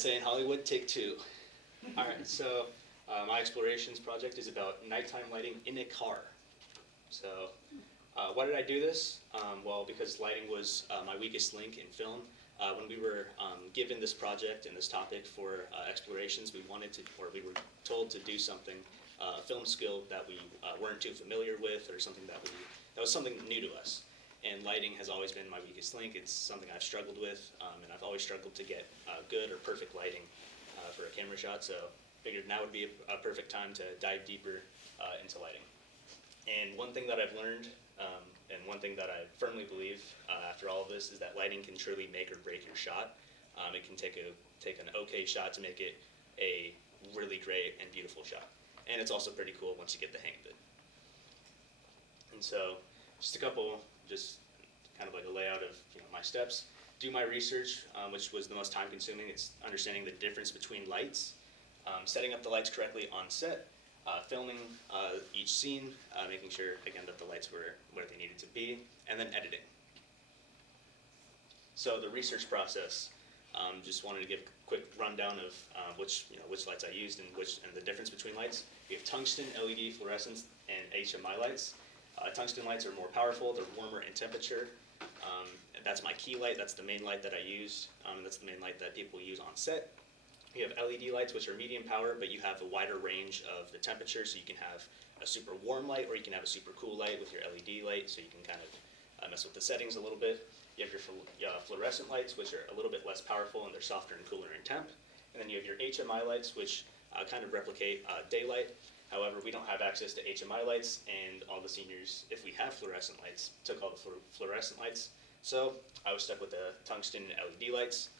say in Hollywood, take two. All right, so my explorations project is about nighttime lighting in a car. So why did I do this? Well, because lighting was my weakest link in film. When we were given this project and this topic for explorations, we were told to do something, a film skill that we weren't too familiar with, or something that was something new to us. And lighting has always been my weakest link. It's something I've struggled with, and I've always struggled to get good or perfect lighting for a camera shot. So figured now would be a perfect time to dive deeper into lighting. And one thing that I've learned, and one thing that I firmly believe after all of this, is that lighting can truly make or break your shot. It can take an okay shot to make it a really great and beautiful shot. And it's also pretty cool once you get the hang of it. And so just kind of like a layout of my steps. Do my research, which was the most time consuming. It's understanding the difference between lights, setting up the lights correctly on set, filming each scene, making sure, again, that the lights were where they needed to be, and then editing. So the research process, just wanted to give a quick rundown of which lights I used and the difference between lights. We have tungsten, LED, fluorescence, and HMI lights. Tungsten lights are more powerful, they're warmer in temperature. That's my key light, that's the main light that I use, and that's the main light that people use on set. You have LED lights, which are medium power, but you have a wider range of the temperature, so you can have a super warm light, or you can have a super cool light with your LED light, so you can kind of mess with the settings a little bit. You have your fluorescent lights, which are a little bit less powerful, and they're softer and cooler in temp. And then you have your HMI lights, which kind of replicate daylight. However, we don't have access to HMI lights, and all the seniors, if we have fluorescent lights, took all the fluorescent lights. So I was stuck with the tungsten and LED lights,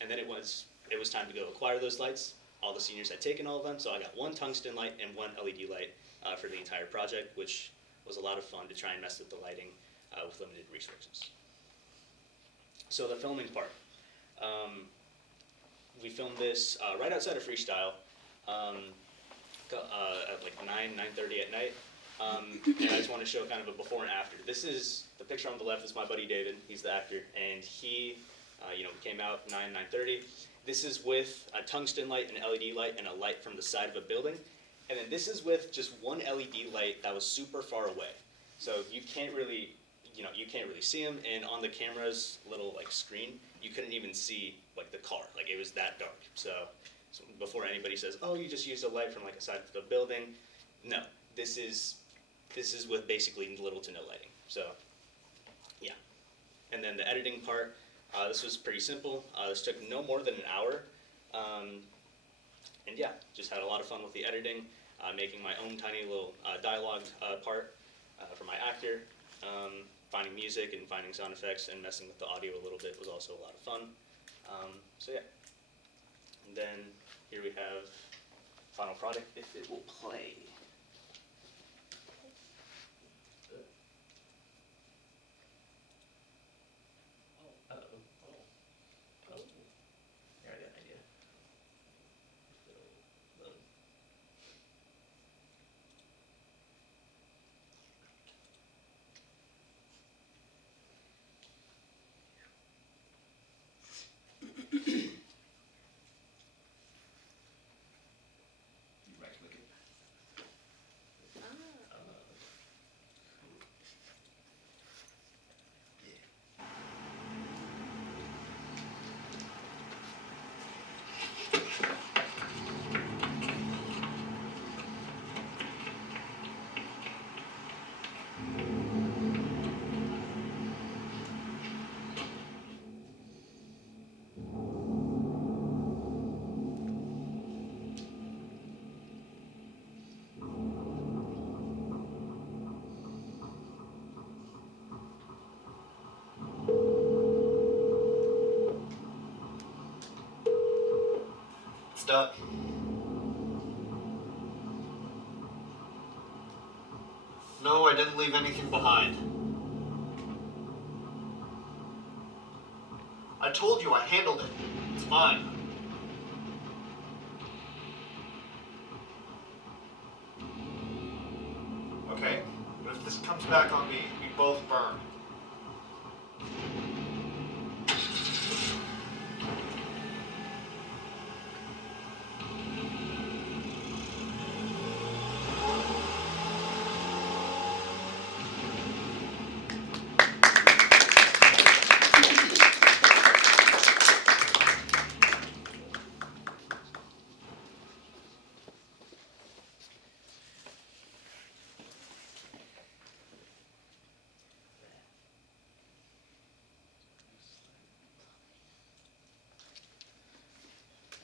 and then it was time to go acquire those lights. All the seniors had taken all of them, so I got one tungsten light and one LED light for the entire project, which was a lot of fun to try and mess with the lighting with limited resources. So the filming part. We filmed this right outside of Freestyle at like 9:30 at night. And I just want to show kind of a before and after. This is, the picture on the left is my buddy David, he's the actor, and he came out 9:30. This is with a tungsten light, an LED light, and a light from the side of a building. And then this is with just one LED light that was super far away. So you can't really see him, and on the camera's little screen, you couldn't even see the car. It was that dark. So before anybody says, oh, you just used a light from a side of the building, no. This is with basically little to no lighting. So yeah. And then the editing part, this was pretty simple. This took no more than an hour. And yeah, just had a lot of fun with the editing, making my own tiny little dialogue part for my actor. Finding music and finding sound effects and messing with the audio a little bit was also a lot of fun. So yeah. And then here we have final product, if it will play. Done. No, I didn't leave anything behind. I told you I handled it. It's fine. Okay, but if this comes back on me, we both burn.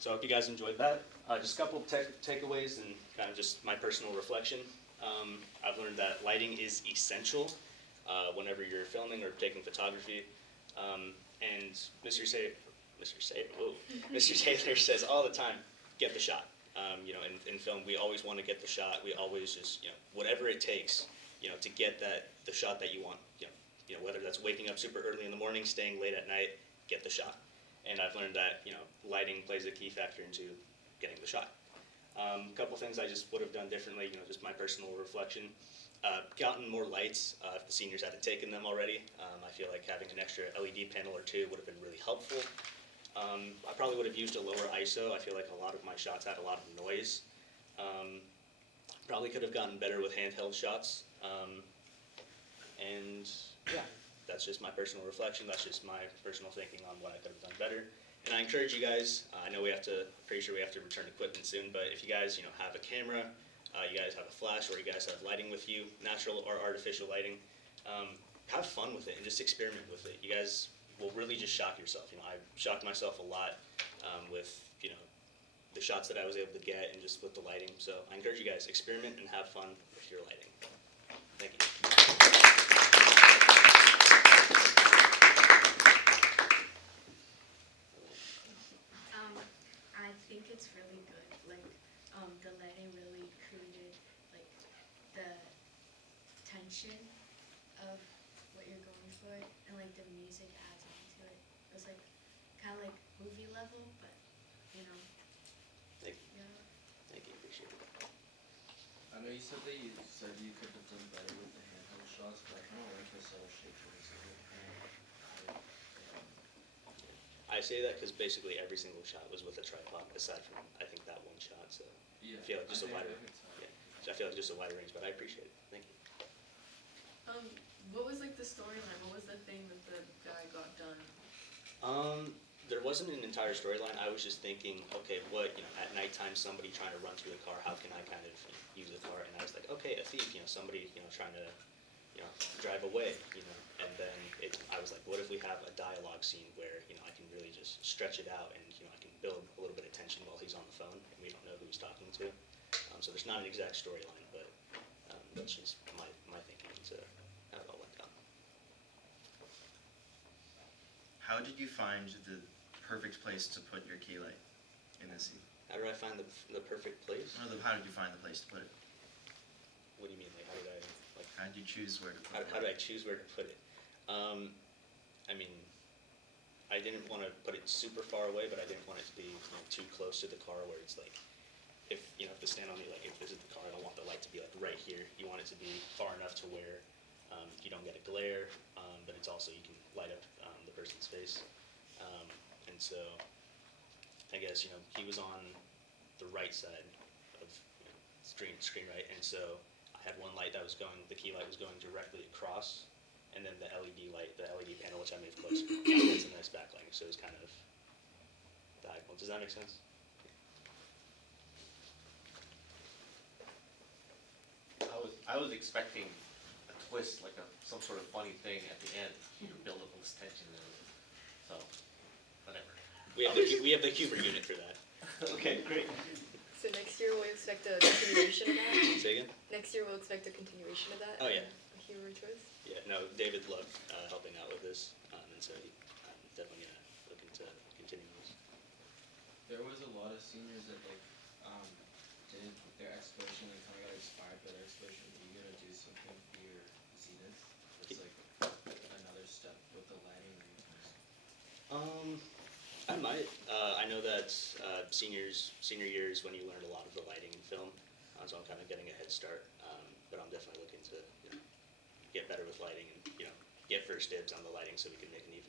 So I hope you guys enjoyed that. Just a couple of takeaways and kind of just my personal reflection. I've learned that lighting is essential whenever you're filming or taking photography. And Mr. Taylor says all the time, get the shot. You know, in film, we always want to get the shot. We always just, you know, whatever it takes, you know, to get the shot that you want. You know, whether that's waking up super early in the morning, staying late at night, get the shot. And I've learned that, you know, lighting plays a key factor into getting the shot. A couple things I just would have done differently, you know, just my personal reflection. Gotten more lights if the seniors hadn't taken them already. I feel like having an extra LED panel or two would have been really helpful. I probably would have used a lower ISO. I feel like a lot of my shots had a lot of noise. Probably could have gotten better with handheld shots. And yeah, that's just my personal reflection. That's just my personal thinking on what I could have done better. And I encourage you guys, I know pretty sure we have to return equipment soon, but if you guys, you know, have a camera, you guys have a flash, or you guys have lighting with you, natural or artificial lighting, have fun with it and just experiment with it. You guys will really just shock yourself. You know, I shocked myself a lot with, you know, the shots that I was able to get and just with the lighting. So I encourage you guys, experiment and have fun with your lighting. Thank you. I think it's really good. Like, the lighting really created like the tension of what you're going for, and like the music adds on to it. It was like kind of like movie level, but you know. Thank you. Yeah. Thank you. Appreciate it. I know you said you could have done better with the handheld shots, but I kind of like the cell shake choice. I say that because basically every single shot was with a tripod, aside from I think that one shot. So Yeah, I feel like just a wider, I could tell. yeah. So I feel like just a wider range, but I appreciate it. Thank you. What was like the storyline? What was the thing that the guy got done? There wasn't an entire storyline. I was just thinking, okay, what, you know, at nighttime, somebody trying to run through the car, how can I kind of use the car? And I was like, okay, a thief, you know, somebody, you know, trying to, you know, drive away, you know. And then I was like, what if we have a dialogue scene where, you know, I can really just stretch it out and, you know, I can build a little bit of tension while he's on the phone and we don't know who he's talking to. So there's not an exact storyline, but that's just my thinking into how it all went down. How did you find the perfect place to put your key light in the scene? How do I find the perfect place? Or how did you find the place to put it? What do you mean? Like, how did I, like, How did you choose where to put it? how do I choose where to put it? I mean, I didn't want to put it super far away, but I didn't want it to be, you know, too close to the car where it's like, if, you know, if the stand on me, like, if this is the car, I don't want the light to be like right here. You want it to be far enough to where you don't get a glare, but it's also, you can light up the person's face. And so, I guess, you know, he was on the right side of, you know, screen right, and so I had one light that was going, the key light was going directly across, and then the LED light, the LED panel, which I moved closer, that's a nice backlighting, so it was kind of diagonal. Does that make sense? I was expecting a twist, like some sort of funny thing at the end, you know, build up this tension and so, whatever. We have the Huber unit for that. Okay, great. So next year we'll expect a continuation of that? Say again? Next year we'll expect a continuation of that? Oh, yeah. A humor twist? Yeah, no, David loved helping out with this, and so I'm definitely gonna look into continuing this. There was a lot of seniors that like did their exploration and kind of got inspired by their exploration. Are you gonna do something for your zenith? It's like another step with the lighting. I might. I know that senior year is when you learn a lot of the lighting in film, so I'm kind of getting a head start. But I'm definitely looking to, you know, get better with lighting and, you know, get first dibs on the lighting so we can make an even